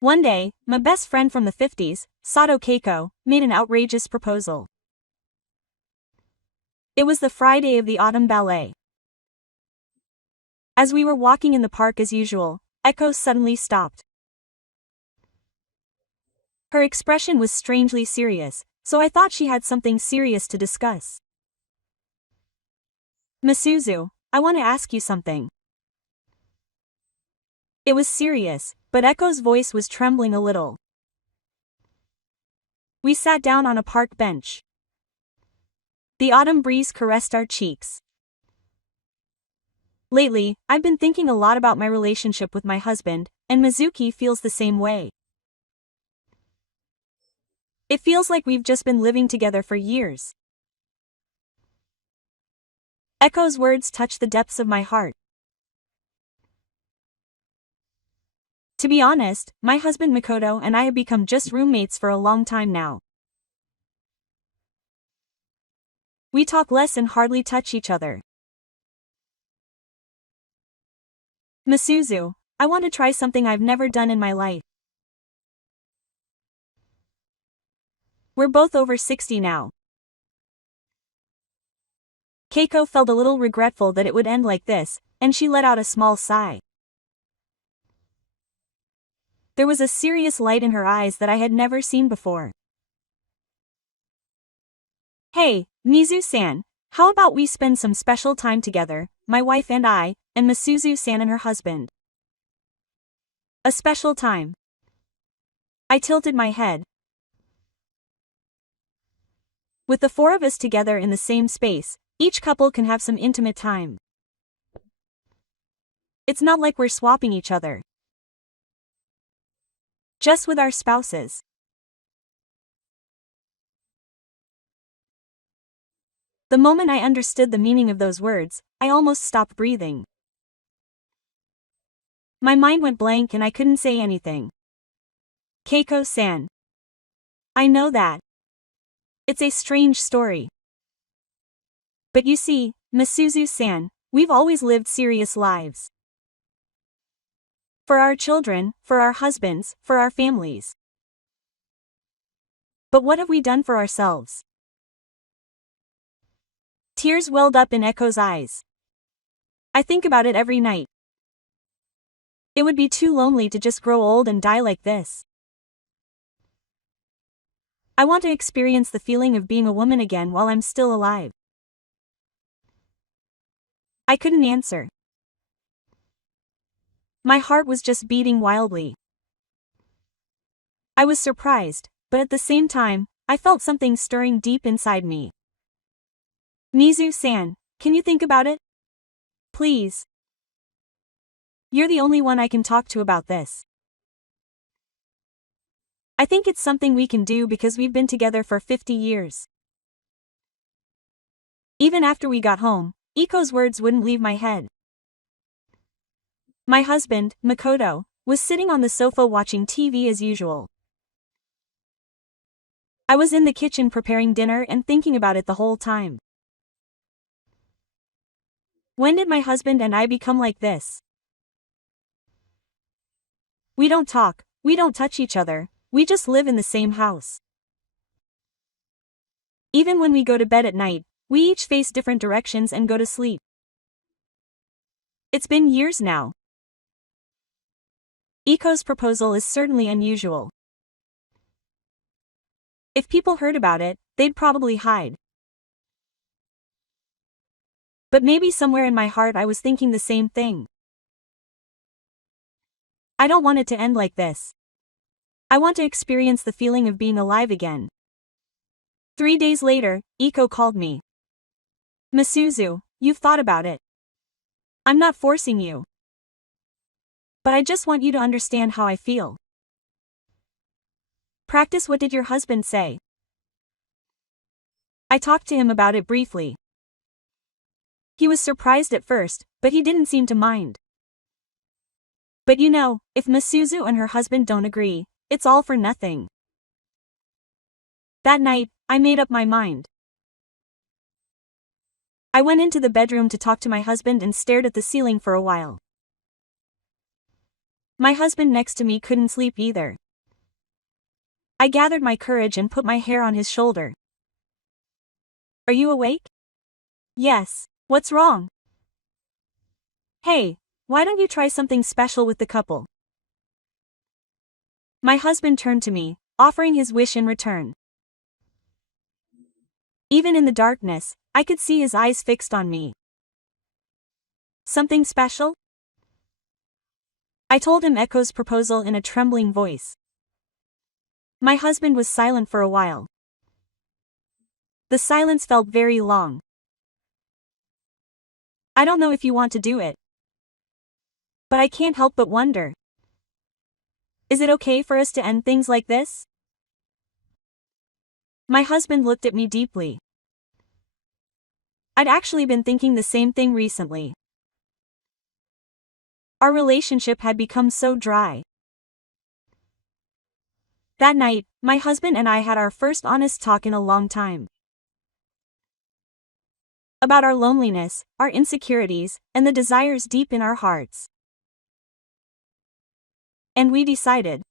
One day, my best friend from the 50s, Sato Keiko, made an outrageous proposal. It was the Friday of the autumn ballet. As we were walking in the park as usual, Echo suddenly stopped. Her expression was strangely serious, so I thought she had something serious to discuss. "Masuzu, I want to ask you something." It was serious, but Echo's voice was trembling a little. We sat down on a park bench. The autumn breeze caressed our cheeks. Lately, I've been thinking a lot about my relationship with my husband, and Mizuki feels the same way. It feels like we've just been living together for years. Echo's words touched the depths of my heart. To be honest, my husband Makoto and I have become just roommates for a long time now. We talk less and hardly touch each other. "Masuzu, I want to try something I've never done in my life. We're both over 60 now." Keiko felt a little regretful that it would end like this, and she let out a small sigh. There was a serious light in her eyes that I had never seen before. "Hey, Mizu-san, how about we spend some special time together, my wife and I, and Masuzu-san and her husband?" A special time. I tilted my head. With the four of us together in the same space, each couple can have some intimate time. It's not like we're swapping each other. Just with our spouses. The moment I understood the meaning of those words, I almost stopped breathing. My mind went blank and I couldn't say anything. "Keiko-san. I know that. It's a strange story. But you see, Masuzu-san, we've always lived serious lives. For our children, for our husbands, for our families. But what have we done for ourselves?" Tears welled up in Echo's eyes. I think about it every night. It would be too lonely to just grow old and die like this. I want to experience the feeling of being a woman again while I'm still alive. I couldn't answer. My heart was just beating wildly. I was surprised, but at the same time, I felt something stirring deep inside me. "Mizu-san, can you think about it? Please. You're the only one I can talk to about this. I think it's something we can do because we've been together for 50 years. Even after we got home, Iko's words wouldn't leave my head. My husband, Makoto, was sitting on the sofa watching TV as usual. I was in the kitchen preparing dinner and thinking about it the whole time. When did my husband and I become like this? We don't talk, we don't touch each other, we just live in the same house. Even when we go to bed at night, we each face different directions and go to sleep. It's been years now. Iko's proposal is certainly unusual. If people heard about it, they'd probably hide. But maybe somewhere in my heart I was thinking the same thing. I don't want it to end like this. I want to experience the feeling of being alive again. 3 days later, Iko called me. "Masuzu, you've thought about it. I'm not forcing you. But I just want you to understand how I feel. Practice what did your husband say?" I talked to him about it briefly. He was surprised at first, but he didn't seem to mind. But you know, if Masuzu and her husband don't agree, it's all for nothing. That night, I made up my mind. I went into the bedroom to talk to my husband and stared at the ceiling for a while. My husband next to me couldn't sleep either. I gathered my courage and put my hair on his shoulder. Are you awake? Yes. What's wrong? Hey, why don't you try something special with the couple? My husband turned to me, offering his wish in return. Even in the darkness, I could see his eyes fixed on me. Something special? I told him Echo's proposal in a trembling voice. My husband was silent for a while. The silence felt very long. I don't know if you want to do it, but I can't help but wonder. Is it okay for us to end things like this? My husband looked at me deeply. I'd actually been thinking the same thing recently. Our relationship had become so dry. That night, my husband and I had our first honest talk in a long time. About our loneliness, our insecurities, and the desires deep in our hearts. And we decided,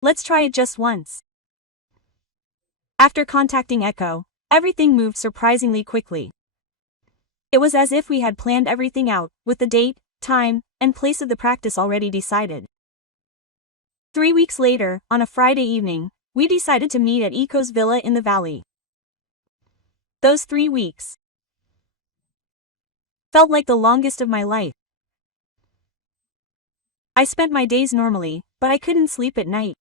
let's try it just once. After contacting Echo, everything moved surprisingly quickly. It was as if we had planned everything out, with the date, time, and place of the practice already decided. 3 weeks later, on a Friday evening, we decided to meet at Echo's villa in the valley. Those 3 weeks felt like the longest of my life. I spent my days normally, but I couldn't sleep at night.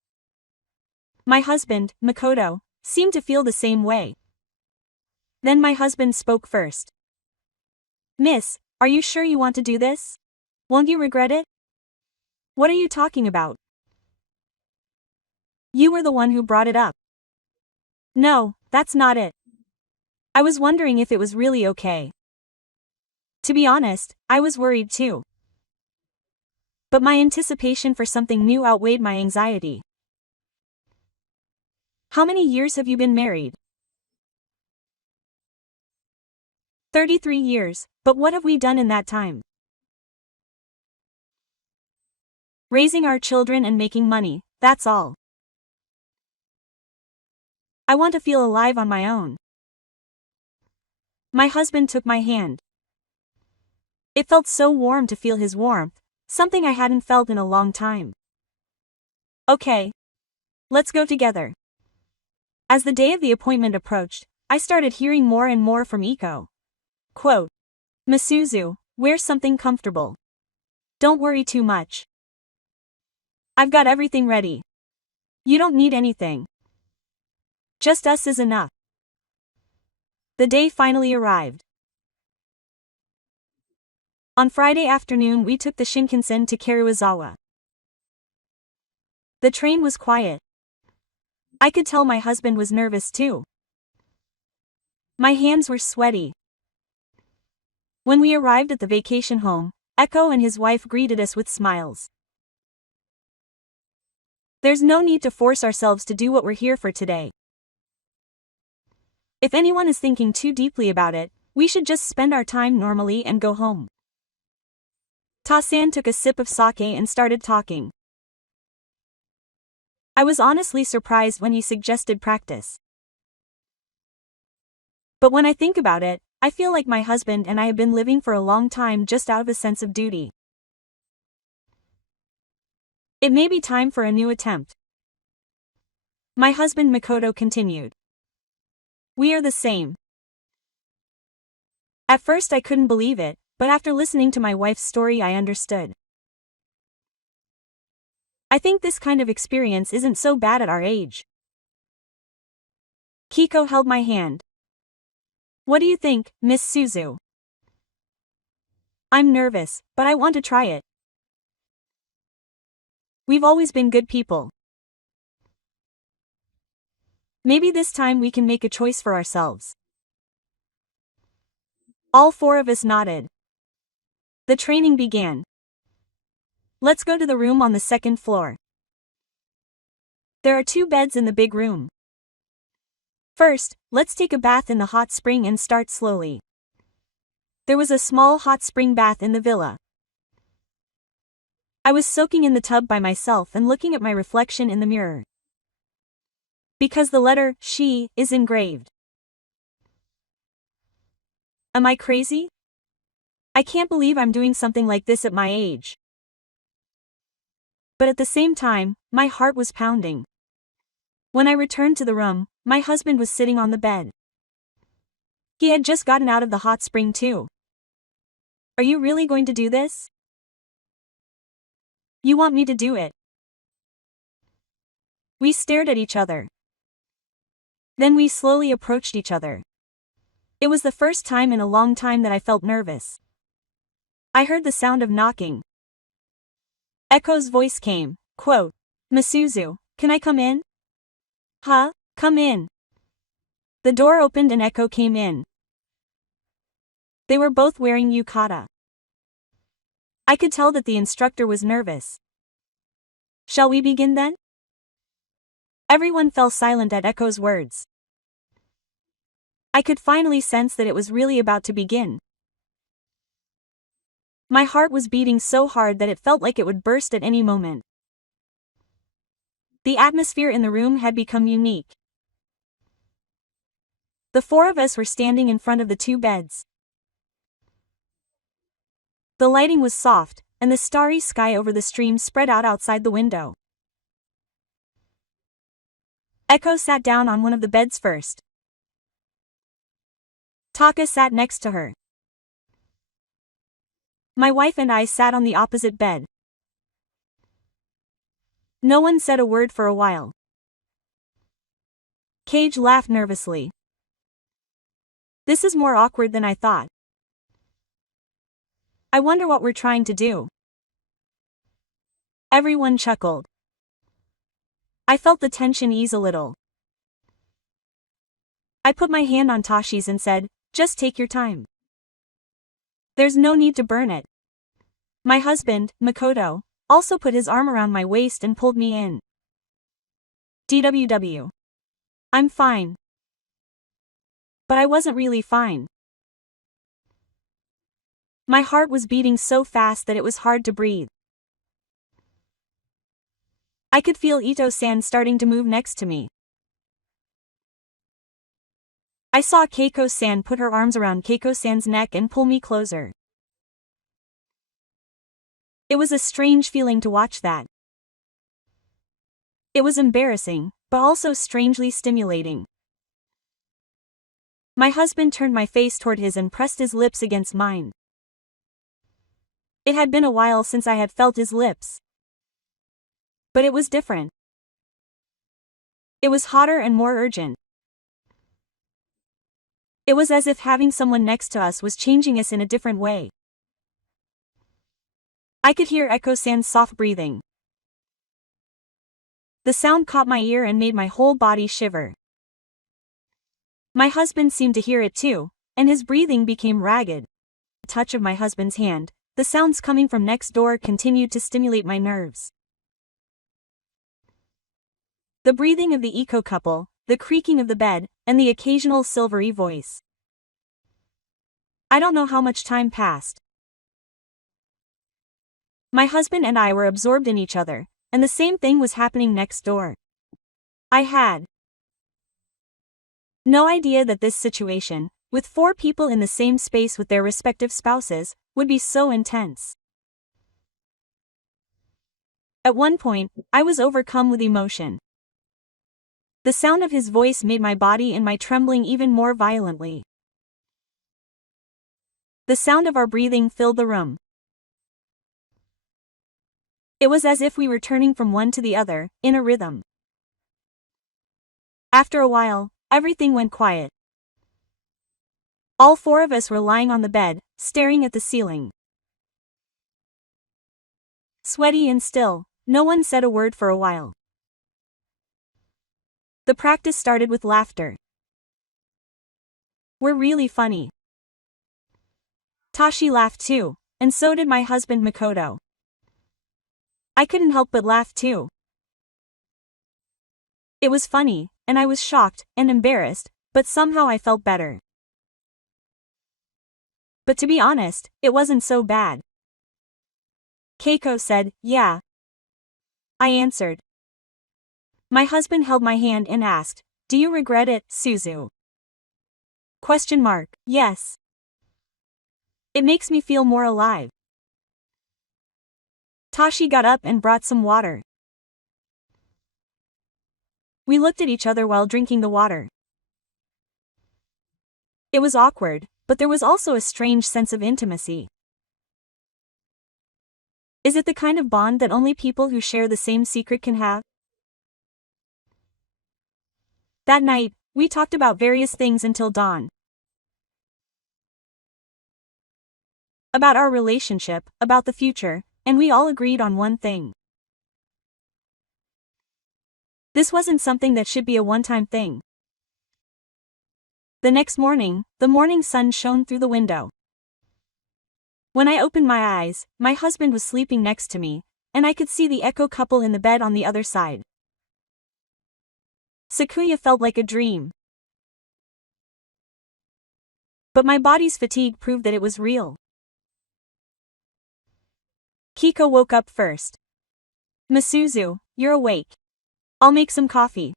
My husband, Makoto, seemed to feel the same way. Then my husband spoke first. Miss, are you sure you want to do this? Won't you regret it? What are you talking about? You were the one who brought it up. No, that's not it. I was wondering if it was really okay. To be honest, I was worried too. But my anticipation for something new outweighed my anxiety. How many years have you been married? 33 years, but what have we done in that time? Raising our children and making money, that's all. I want to feel alive on my own. My husband took my hand. It felt so warm to feel his warmth, something I hadn't felt in a long time. Okay. Let's go together. As the day of the appointment approached, I started hearing more and more from Echo. Quote, Masuzu, wear something comfortable. Don't worry too much. I've got everything ready. You don't need anything. Just us is enough. The day finally arrived. On Friday afternoon we took the Shinkansen to Karuizawa. The train was quiet. I could tell my husband was nervous too. My hands were sweaty. When we arrived at the vacation home, Echo and his wife greeted us with smiles. There's no need to force ourselves to do what we're here for today. If anyone is thinking too deeply about it, we should just spend our time normally and go home. Ta-san took a sip of sake and started talking. I was honestly surprised when he suggested practice. But when I think about it, I feel like my husband and I have been living for a long time just out of a sense of duty. It may be time for a new attempt. My husband Makoto continued. We are the same. At first I couldn't believe it, but after listening to my wife's story I understood. I think this kind of experience isn't so bad at our age. Kiko held my hand. What do you think, Miss Suzu? I'm nervous, but I want to try it. We've always been good people. Maybe this time we can make a choice for ourselves. All 4 of us nodded. The training began. Let's go to the room on the 2nd floor. There are 2 beds in the big room. First, let's take a bath in the hot spring and start slowly. There was a small hot spring bath in the villa. I was soaking in the tub by myself and looking at my reflection in the mirror. Because the letter she is engraved. Am I crazy? I can't believe I'm doing something like this at my age. But at the same time, my heart was pounding. When I returned to the room, my husband was sitting on the bed. He had just gotten out of the hot spring too. Are you really going to do this? You want me to do it? We stared at each other. Then we slowly approached each other. It was the first time in a long time that I felt nervous. I heard the sound of knocking. Echo's voice came, quote, "Masuzu, can I come in?" "Huh, come in." The door opened and Echo came in. They were both wearing yukata. I could tell that the instructor was nervous. "Shall we begin then?" Everyone fell silent at Echo's words. I could finally sense that it was really about to begin. My heart was beating so hard that it felt like it would burst at any moment. The atmosphere in the room had become unique. The four of us were standing in front of the two beds. The lighting was soft, and the starry sky over the stream spread out outside the window. Echo sat down on one of the beds first. Taka sat next to her. My wife and I sat on the opposite bed. No one said a word for a while. Cage laughed nervously. "This is more awkward than I thought. I wonder what we're trying to do." Everyone chuckled. I felt the tension ease a little. I put my hand on Tashi's and said, "Just take your time. There's no need to burn it." My husband, Makoto, also put his arm around my waist and pulled me in. "DWW. I'm fine." But I wasn't really fine. My heart was beating so fast that it was hard to breathe. I could feel Ito-san starting to move next to me. I saw Keiko-san put her arms around Keiko-san's neck and pull me closer. It was a strange feeling to watch that. It was embarrassing, but also strangely stimulating. My husband turned my face toward his and pressed his lips against mine. It had been a while since I had felt his lips. But it was different. It was hotter and more urgent. It was as if having someone next to us was changing us in a different way. I could hear Echo-san's soft breathing. The sound caught my ear and made my whole body shiver. My husband seemed to hear it too, and his breathing became ragged. The touch of my husband's hand, the sounds coming from next door continued to stimulate my nerves. The breathing of the eco couple, the creaking of the bed, and the occasional silvery voice. I don't know how much time passed. My husband and I were absorbed in each other, and the same thing was happening next door. I had no idea that this situation, with four people in the same space with their respective spouses, would be so intense. At one point, I was overcome with emotion. The sound of his voice made my body and my trembling even more violently. The sound of our breathing filled the room. It was as if we were turning from one to the other, in a rhythm. After a while, everything went quiet. All four of us were lying on the bed, staring at the ceiling. Sweaty and still, no one said a word for a while. The practice started with laughter. "We're really funny." Tashi laughed too, and so did my husband Makoto. I couldn't help but laugh too. It was funny, and I was shocked and embarrassed, but somehow I felt better. But to be honest, it wasn't so bad. Keiko said, yeah. I answered. My husband held my hand and asked, do you regret it, Suzu? Question mark, yes. It makes me feel more alive. Tashi got up and brought some water. We looked at each other while drinking the water. It was awkward, but there was also a strange sense of intimacy. Is it the kind of bond that only people who share the same secret can have? That night, we talked about various things until dawn. About our relationship, about the future, and we all agreed on one thing. This wasn't something that should be a one-time thing. The next morning, the morning sun shone through the window. When I opened my eyes, my husband was sleeping next to me, and I could see the Echo couple in the bed on the other side. Sakuya felt like a dream. But my body's fatigue proved that it was real. Kiko woke up first. Masuzu, you're awake. I'll make some coffee.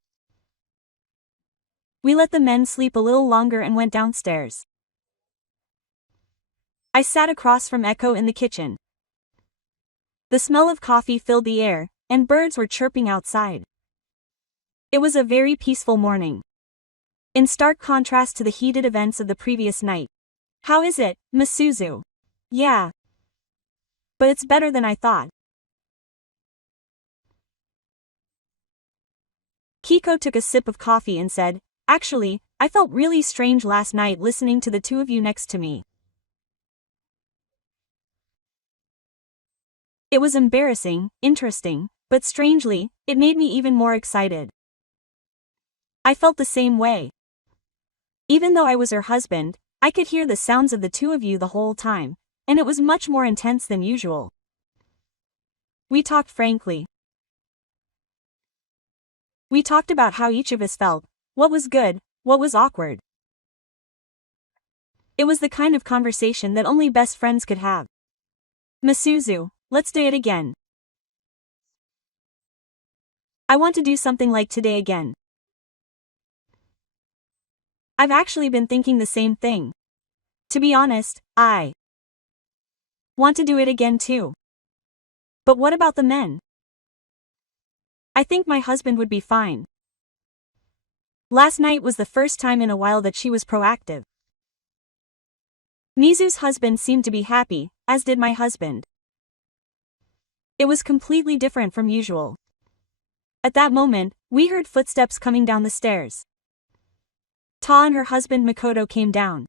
We let the men sleep a little longer and went downstairs. I sat across from Echo in the kitchen. The smell of coffee filled the air, and birds were chirping outside. It was a very peaceful morning. In stark contrast to the heated events of the previous night. How is it, Masuzu? Yeah. But it's better than I thought. Kiko took a sip of coffee and said, actually, I felt really strange last night listening to the two of you next to me. It was embarrassing, interesting, but strangely, it made me even more excited. I felt the same way. Even though I was her husband, I could hear the sounds of the two of you the whole time, and it was much more intense than usual. We talked frankly. We talked about how each of us felt, what was good, what was awkward. It was the kind of conversation that only best friends could have. Masuzu, let's do it again. I want to do something like today again. I've actually been thinking the same thing. To be honest, I want to do it again too. But what about the men? I think my husband would be fine. Last night was the first time in a while that she was proactive. Mizu's husband seemed to be happy, as did my husband. It was completely different from usual. At that moment, we heard footsteps coming down the stairs. Ta and her husband Makoto came down.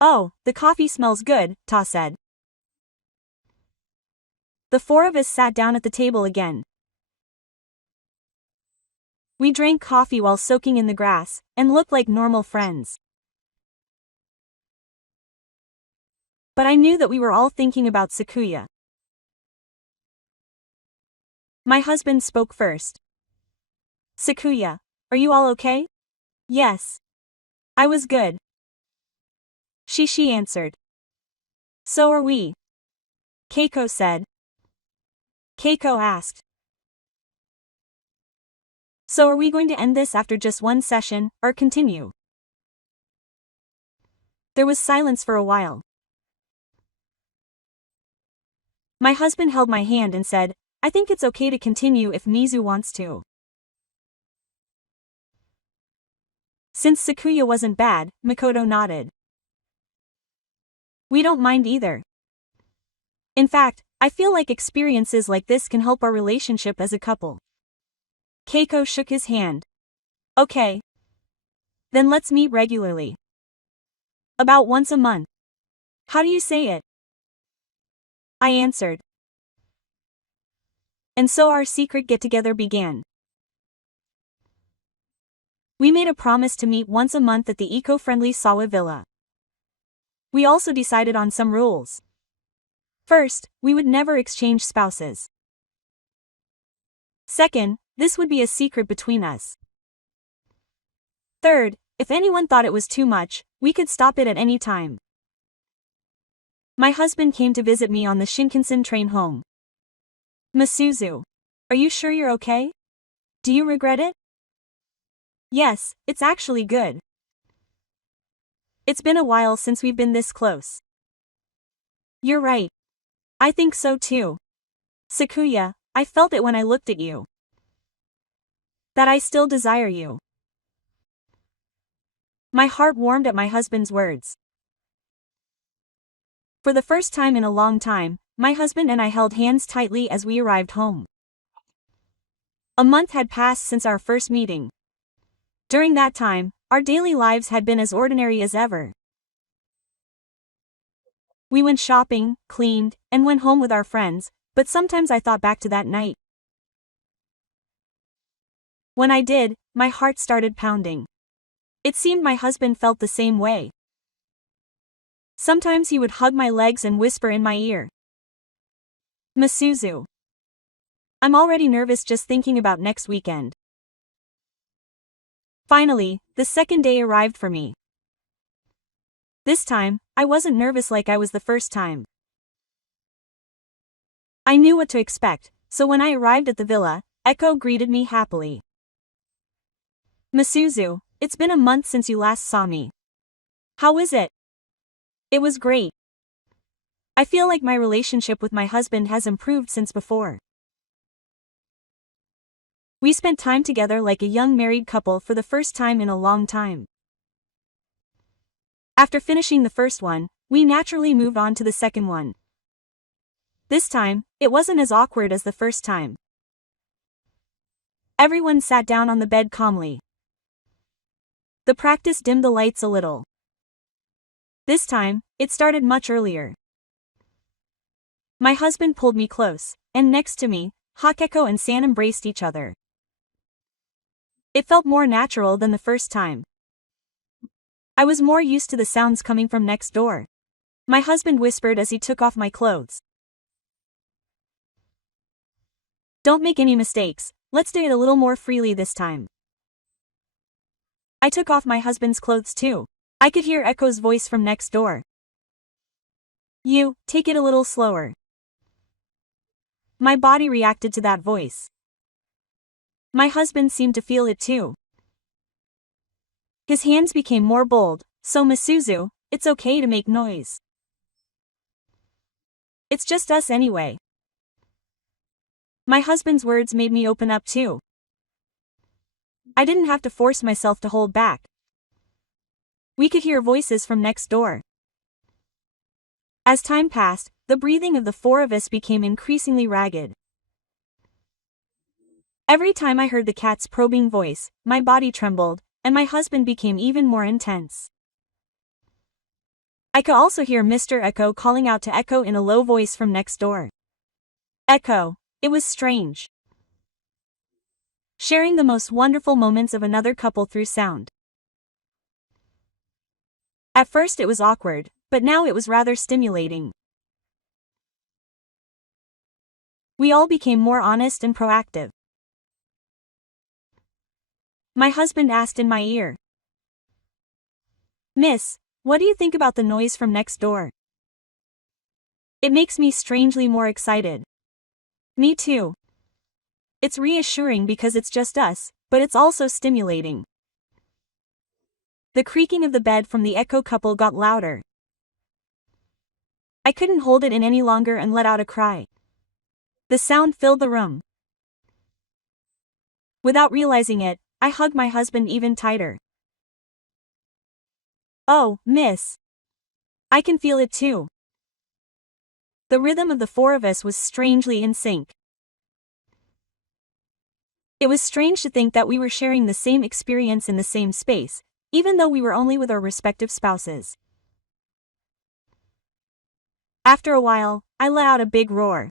Oh, the coffee smells good, Ta said. The four of us sat down at the table again. We drank coffee while soaking in the grass, and looked like normal friends. But I knew that we were all thinking about Sakuya. My husband spoke first. Sakuya, are you all okay? Yes. I was good. She answered. So are we. Keiko said. Keiko asked. So are we going to end this after just one session, or continue? There was silence for a while. My husband held my hand and said, I think it's okay to continue if Mizu wants to. Since Sakuya wasn't bad, Makoto nodded. We don't mind either. In fact, I feel like experiences like this can help our relationship as a couple. Keiko shook his hand. Okay. Then let's meet regularly. About once a month. How do you say it? I answered. And so our secret get-together began. We made a promise to meet once a month at the eco-friendly Sawa Villa. We also decided on some rules. First, we would never exchange spouses. Second, this would be a secret between us. Third, if anyone thought it was too much, we could stop it at any time. My husband came to visit me on the Shinkansen train home. Masuzu. Are you sure you're okay? Do you regret it? Yes, it's actually good. It's been a while since we've been this close. You're right. I think so too. Sakuya, I felt it when I looked at you. That I still desire you. My heart warmed at my husband's words. For the first time in a long time, my husband and I held hands tightly as we arrived home. A month had passed since our first meeting. During that time, our daily lives had been as ordinary as ever. We went shopping, cleaned, and went home with our friends, but sometimes I thought back to that night. When I did, my heart started pounding. It seemed my husband felt the same way. Sometimes he would hug my legs and whisper in my ear. Masuzu. I'm already nervous just thinking about next weekend. Finally, the second day arrived for me. This time, I wasn't nervous like I was the first time. I knew what to expect, so when I arrived at the villa, Echo greeted me happily. Masuzu, it's been a month since you last saw me. How is it? It was great. I feel like my relationship with my husband has improved since before. We spent time together like a young married couple for the first time in a long time. After finishing the first one, we naturally moved on to the second one. This time, it wasn't as awkward as the first time. Everyone sat down on the bed calmly. The practice dimmed the lights a little. This time, it started much earlier. My husband pulled me close, and next to me, Hakeko and San embraced each other. It felt more natural than the first time. I was more used to the sounds coming from next door. My husband whispered as he took off my clothes. Don't make any mistakes, let's do it a little more freely this time. I took off my husband's clothes too. I could hear Echo's voice from next door. You, take it a little slower. My body reacted to that voice. My husband seemed to feel it too. His hands became more bold, so Masuzu, it's okay to make noise. It's just us anyway. My husband's words made me open up too. I didn't have to force myself to hold back. We could hear voices from next door. As time passed, the breathing of the four of us became increasingly ragged. Every time I heard the cat's probing voice, my body trembled, and my husband became even more intense. I could also hear Mr. Echo calling out to Echo in a low voice from next door. Echo. It was strange. Sharing the most wonderful moments of another couple through sound. At first it was awkward, but now it was rather stimulating. We all became more honest and proactive. My husband asked in my ear. Miss, what do you think about the noise from next door? It makes me strangely more excited. Me too. It's reassuring because it's just us, but it's also stimulating. The creaking of the bed from the Echo couple got louder. I couldn't hold it in any longer and let out a cry. The sound filled the room. Without realizing it, I hugged my husband even tighter. Oh, miss. I can feel it too. The rhythm of the four of us was strangely in sync. It was strange to think that we were sharing the same experience in the same space, even though we were only with our respective spouses. After a while, I let out a big roar.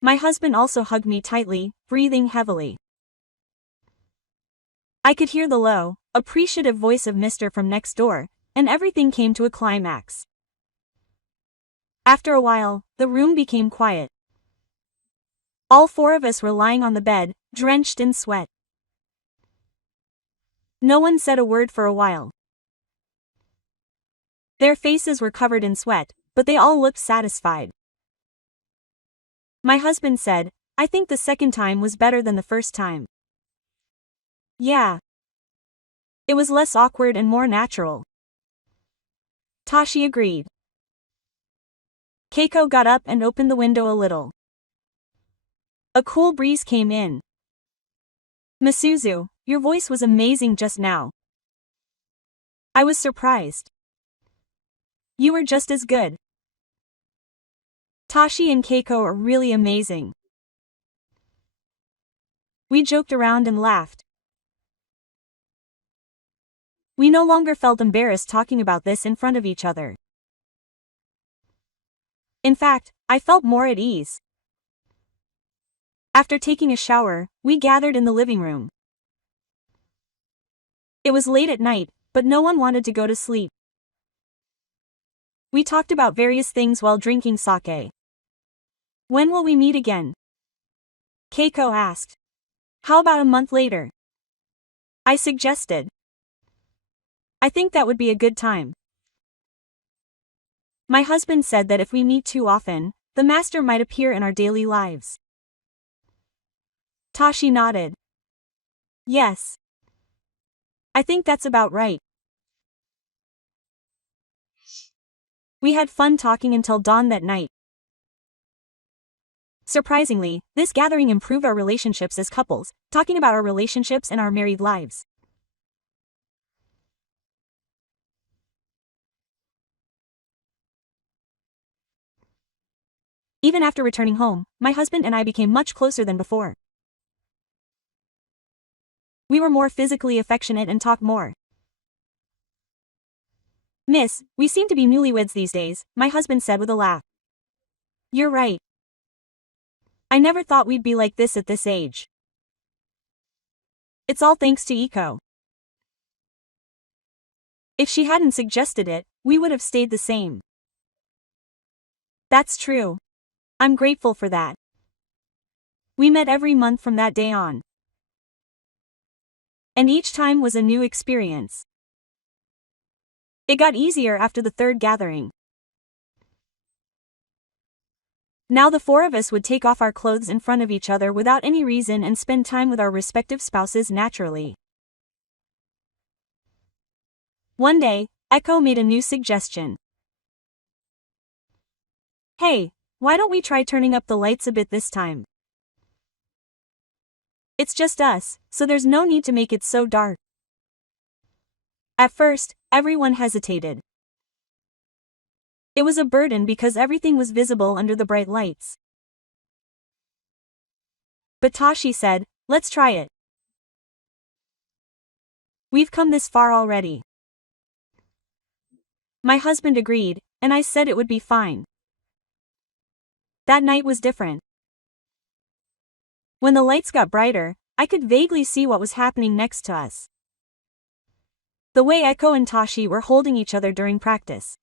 My husband also hugged me tightly, breathing heavily. I could hear the low, appreciative voice of Mr. from next door, and everything came to a climax. After a while, the room became quiet. All four of us were lying on the bed, drenched in sweat. No one said a word for a while. Their faces were covered in sweat, but they all looked satisfied. My husband said, "I think the second time was better than the first time." Yeah. It was less awkward and more natural. Tashi agreed. Keiko got up and opened the window a little. A cool breeze came in. "Masuzu, your voice was amazing just now." I was surprised. "You were just as good." Tashi and Keiko are really amazing. We joked around and laughed. We no longer felt embarrassed talking about this in front of each other. In fact, I felt more at ease. After taking a shower, we gathered in the living room. It was late at night, but no one wanted to go to sleep. We talked about various things while drinking sake. "When will we meet again?" Keiko asked. "How about a month later?" I suggested. "I think that would be a good time." My husband said that if we meet too often, the master might appear in our daily lives. Tashi nodded. "Yes. I think that's about right." We had fun talking until dawn that night. Surprisingly, this gathering improved our relationships as couples, talking about our relationships and our married lives. Even after returning home, my husband and I became much closer than before. We were more physically affectionate and talked more. "Miss, we seem to be newlyweds these days," my husband said with a laugh. "You're right. I never thought we'd be like this at this age. It's all thanks to Iko. If she hadn't suggested it, we would have stayed the same." "That's true. I'm grateful for that." We met every month from that day on. And each time was a new experience. It got easier after the third gathering. Now the four of us would take off our clothes in front of each other without any reason and spend time with our respective spouses naturally. One day, Echo made a new suggestion. "Hey, why don't we try turning up the lights a bit this time? It's just us, so there's no need to make it so dark." At first, everyone hesitated. It was a burden because everything was visible under the bright lights. But Tashi said, "Let's try it. We've come this far already." My husband agreed, and I said it would be fine. That night was different. When the lights got brighter, I could vaguely see what was happening next to us. The way Echo and Tashi were holding each other during practice.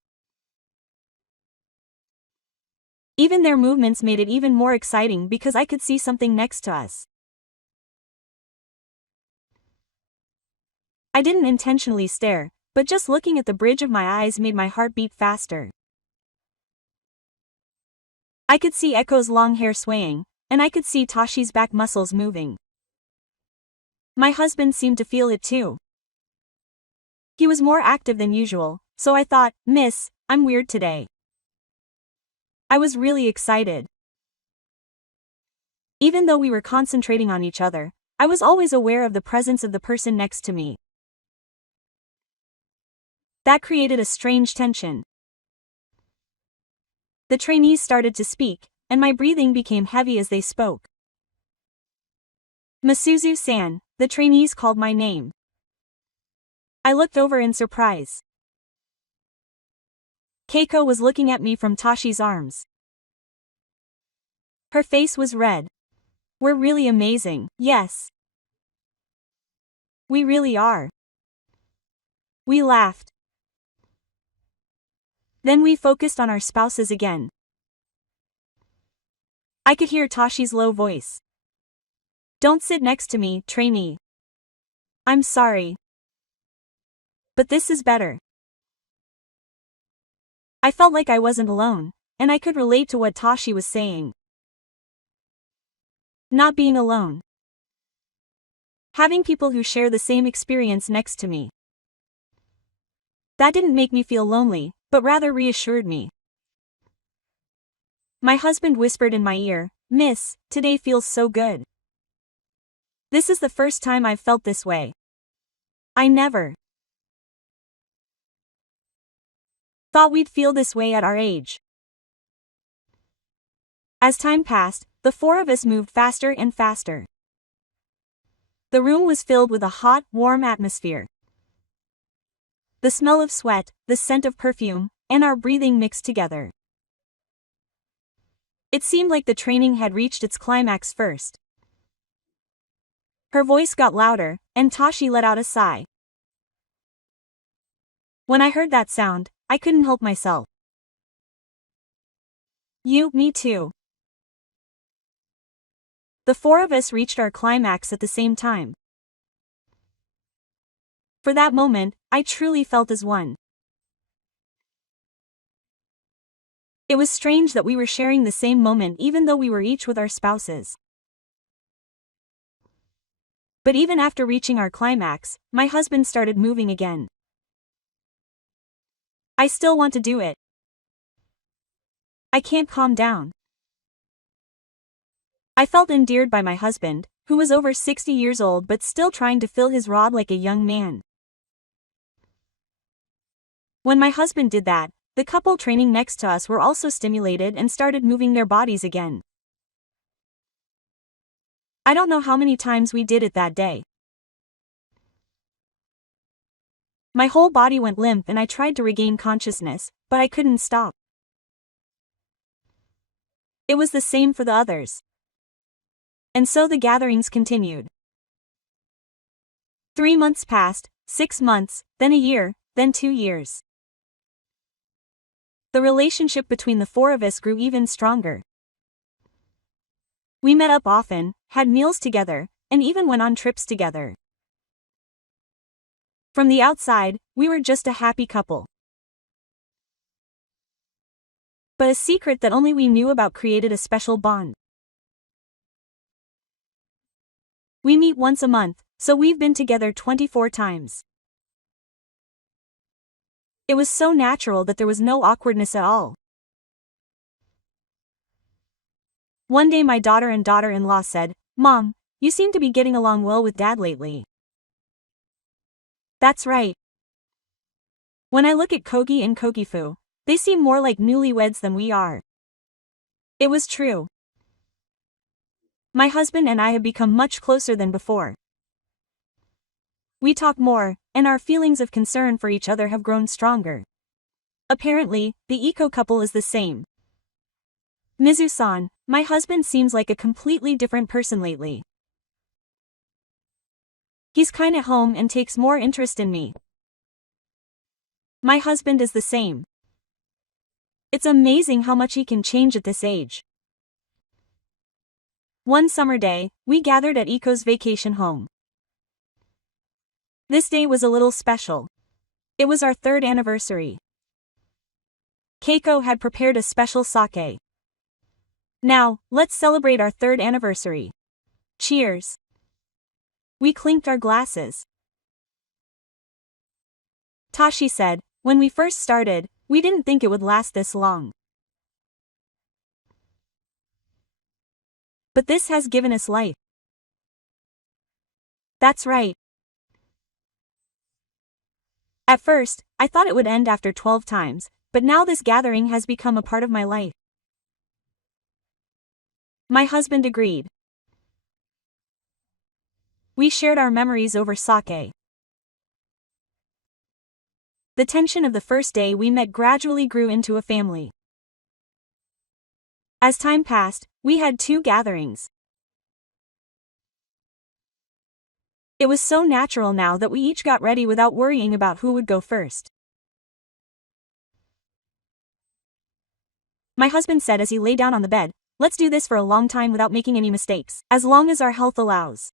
Even their movements made it even more exciting because I could see something next to us. I didn't intentionally stare, but just looking at the bridge of my eyes made my heart beat faster. I could see Echo's long hair swaying, and I could see Tashi's back muscles moving. My husband seemed to feel it too. He was more active than usual, so I thought, "Miss, I'm weird today." I was really excited. Even though we were concentrating on each other, I was always aware of the presence of the person next to me. That created a strange tension. The trainees started to speak, and my breathing became heavy as they spoke. "Masuzu-san," the trainees called my name. I looked over in surprise. Keiko was looking at me from Tashi's arms. Her face was red. "We're really amazing." "Yes. We really are." We laughed. Then we focused on our spouses again. I could hear Tashi's low voice. "Don't sit next to me, trainee. I'm sorry. But this is better." I felt like I wasn't alone, and I could relate to what Tashi was saying. Not being alone. Having people who share the same experience next to me. That didn't make me feel lonely, but rather reassured me. My husband whispered in my ear, "Miss, today feels so good." This is the first time I've felt this way. I never thought we'd feel this way at our age. As time passed, the four of us moved faster and faster. The room was filled with a hot, warm atmosphere. The smell of sweat, the scent of perfume, and our breathing mixed together. It seemed like the training had reached its climax first. Her voice got louder, and Tashi let out a sigh. When I heard that sound, I couldn't help myself. Me too. The four of us reached our climax at the same time. For that moment, I truly felt as one. It was strange that we were sharing the same moment even though we were each with our spouses. But even after reaching our climax, my husband started moving again. I still want to do it. I can't calm down. I felt endeared by my husband, who was over 60 years old but still trying to fill his rod like a young man. When my husband did that, the couple training next to us were also stimulated and started moving their bodies again. I don't know how many times we did it that day. My whole body went limp and I tried to regain consciousness, but I couldn't stop. It was the same for the others. And so the gatherings continued. 3 months passed, 6 months, then a year, then 2 years. The relationship between the four of us grew even stronger. We met up often, had meals together, and even went on trips together. From the outside, we were just a happy couple. But a secret that only we knew about created a special bond. We meet once a month, so we've been together 24 times. It was so natural that there was no awkwardness at all. One day my daughter and daughter-in-law said, "Mom, you seem to be getting along well with Dad lately." That's right. When I look at Kogi and Kogifu, they seem more like newlyweds than we are. It was true. My husband and I have become much closer than before. We talk more, and our feelings of concern for each other have grown stronger. Apparently, the Iko couple is the same. Mizu-san, my husband seems like a completely different person lately. He's kind at home and takes more interest in me. My husband is the same. It's amazing how much he can change at this age. One summer day, we gathered at Iko's vacation home. This day was a little special. It was our 3rd anniversary. Keiko had prepared a special sake. Now, let's celebrate our 3rd anniversary. Cheers. We clinked our glasses. Tashi said, "When we first started, we didn't think it would last this long. But this has given us life." That's right. At first, I thought it would end after 12 times, but now this gathering has become a part of my life. My husband agreed. We shared our memories over sake. The tension of the first day we met gradually grew into a family. As time passed, we had 2 gatherings. It was so natural now that we each got ready without worrying about who would go first. My husband said as he lay down on the bed, "Let's do this for a long time without making any mistakes, as long as our health allows."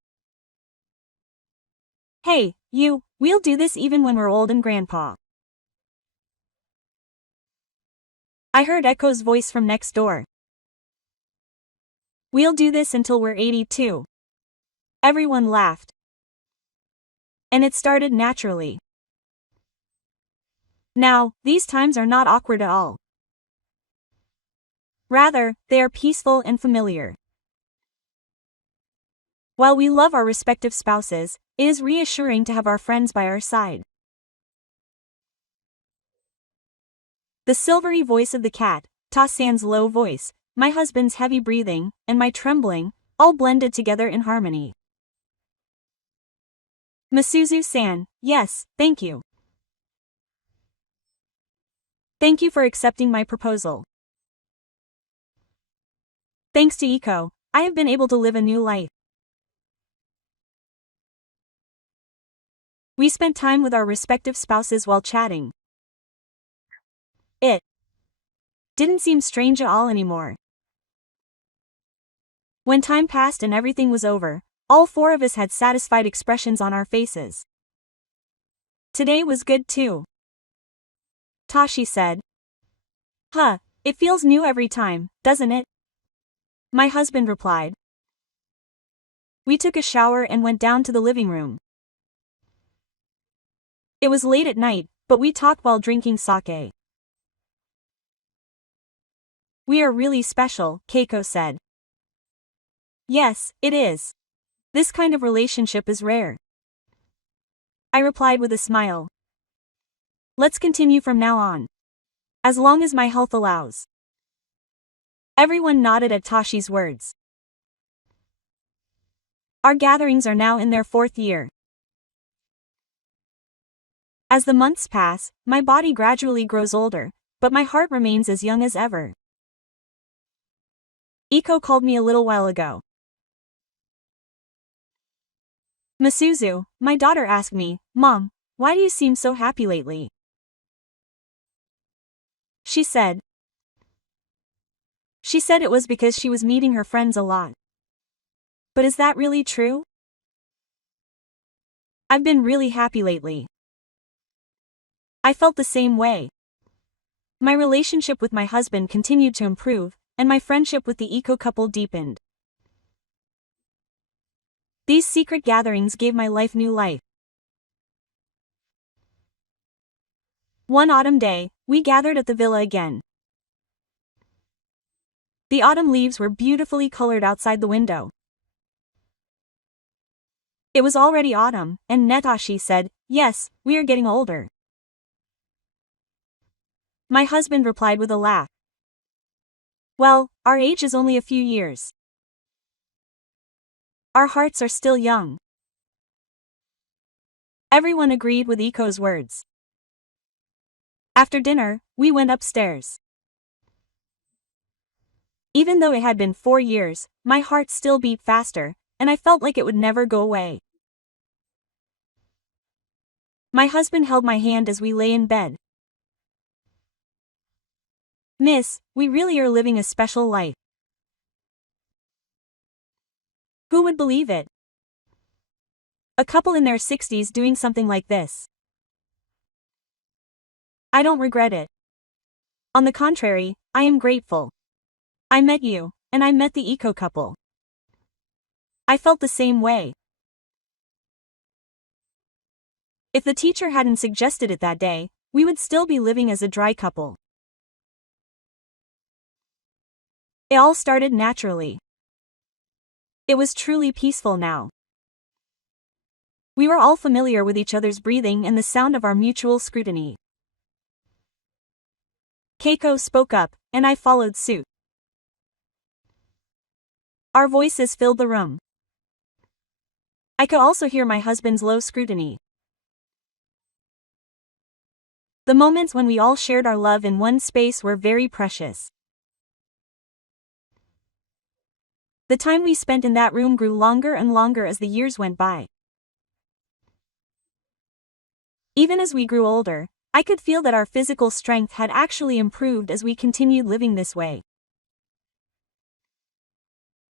"Hey, we'll do this even when we're old and grandpa." I heard Echo's voice from next door. We'll do this until we're 82. Everyone laughed. And it started naturally. Now, these times are not awkward at all. Rather, they are peaceful and familiar. While we love our respective spouses, it is reassuring to have our friends by our side. The silvery voice of the cat, Ta-san's low voice, my husband's heavy breathing, and my trembling, all blended together in harmony. Masuzu-san, yes, thank you. Thank you for accepting my proposal. Thanks to Iko, I have been able to live a new life. We spent time with our respective spouses while chatting. It didn't seem strange at all anymore. When time passed and everything was over, all four of us had satisfied expressions on our faces. Today was good too. Tashi said. Huh, it feels new every time, doesn't it? My husband replied. We took a shower and went down to the living room. It was late at night, but we talked while drinking sake. We are really special, Keiko said. Yes, it is. This kind of relationship is rare. I replied with a smile. Let's continue from now on. As long as my health allows. Everyone nodded at Tashi's words. Our gatherings are now in their 4th year. As the months pass, my body gradually grows older, but my heart remains as young as ever. Iko called me a little while ago. Masuzu, my daughter asked me, Mom, why do you seem so happy lately? She said it was because she was meeting her friends a lot. But is that really true? I've been really happy lately. I felt the same way. My relationship with my husband continued to improve, and my friendship with the Iko couple deepened. These secret gatherings gave my life new life. One autumn day, we gathered at the villa again. The autumn leaves were beautifully colored outside the window. It was already autumn, and Netashi said, Yes, we are getting older. My husband replied with a laugh. Well, our age is only a few years. Our hearts are still young. Everyone agreed with Iko's words. After dinner, we went upstairs. Even though it had been 4 years, my heart still beat faster, and I felt like it would never go away. My husband held my hand as we lay in bed. Miss, we really are living a special life. Who would believe it? A couple in their 60s doing something like this. I don't regret it. On the contrary, I am grateful. I met you, and I met the Iko couple. I felt the same way. If the teacher hadn't suggested it that day, we would still be living as a dry couple. It all started naturally. It was truly peaceful now. We were all familiar with each other's breathing and the sound of our mutual scrutiny. Keiko spoke up, and I followed suit. Our voices filled the room. I could also hear my husband's low scrutiny. The moments when we all shared our love in one space were very precious. The time we spent in that room grew longer and longer as the years went by. Even as we grew older, I could feel that our physical strength had actually improved as we continued living this way.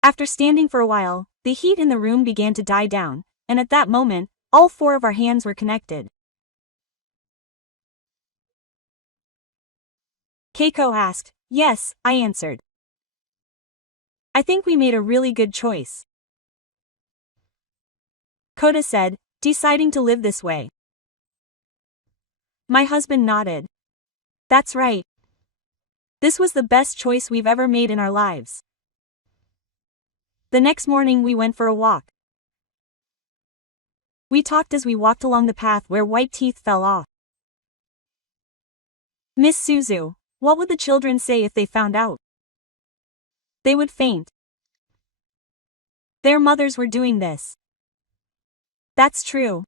After standing for a while, the heat in the room began to die down, and at that moment, all 4 of our hands were connected. Keiko asked. Yes, I answered. I think we made a really good choice. Kota said, deciding to live this way. My husband nodded. That's right. This was the best choice we've ever made in our lives. The next morning we went for a walk. We talked as we walked along the path where white teeth fell off. Miss Suzu, what would the children say if they found out? They would faint. Their mothers were doing this. That's true.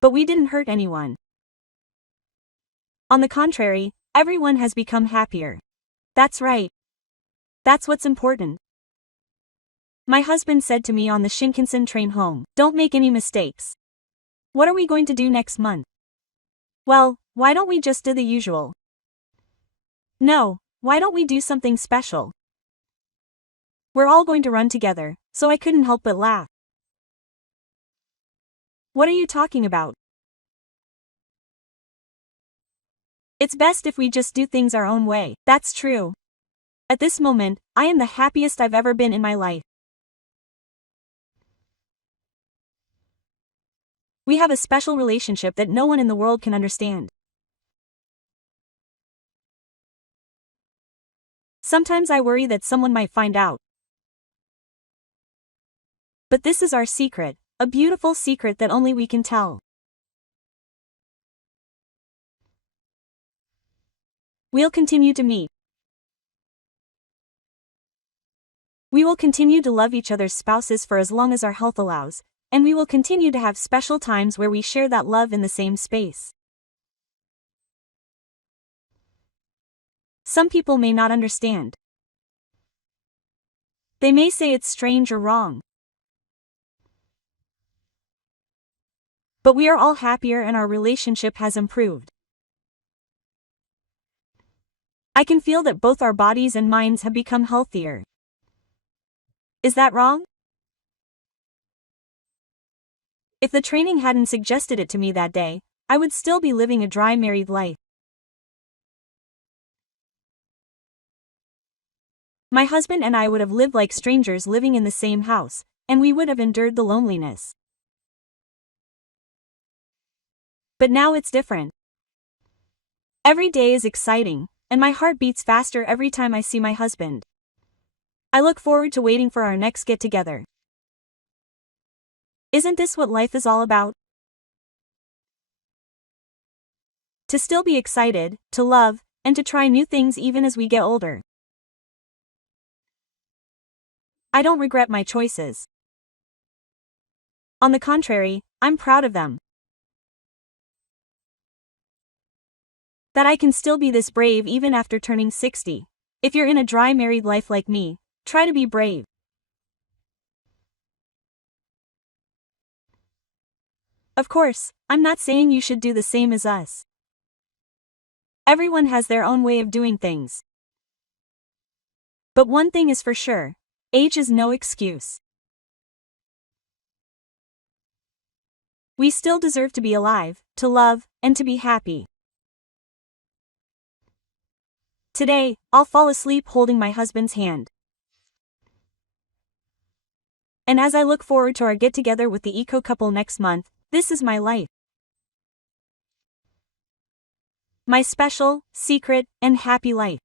But we didn't hurt anyone. On the contrary, everyone has become happier. That's right. That's what's important. My husband said to me on the Shinkansen train home, don't make any mistakes. What are we going to do next month? Well, why don't we just do the usual? No, why don't we do something special? We're all going to run together, so I couldn't help but laugh. What are you talking about? It's best if we just do things our own way. That's true. At this moment, I am the happiest I've ever been in my life. We have a special relationship that no one in the world can understand. Sometimes I worry that someone might find out. But this is our secret, a beautiful secret that only we can tell. We'll continue to meet. We will continue to love each other's spouses for as long as our health allows, and we will continue to have special times where we share that love in the same space. Some people may not understand. They may say it's strange or wrong. But we are all happier and our relationship has improved. I can feel that both our bodies and minds have become healthier. Is that wrong? If the training hadn't suggested it to me that day, I would still be living a dry married life. My husband and I would have lived like strangers living in the same house, and we would have endured the loneliness. But now it's different. Every day is exciting, and my heart beats faster every time I see my husband. I look forward to waiting for our next get-together. Isn't this what life is all about? To still be excited, to love, and to try new things even as we get older. I don't regret my choices. On the contrary, I'm proud of them. That I can still be this brave even after turning 60. If you're in a dry married life like me, try to be brave. Of course, I'm not saying you should do the same as us. Everyone has their own way of doing things. But one thing is for sure, age is no excuse. We still deserve to be alive, to love, and to be happy. Today, I'll fall asleep holding my husband's hand. And as I look forward to our get-together with the eco couple next month, this is my life. My special, secret, and happy life.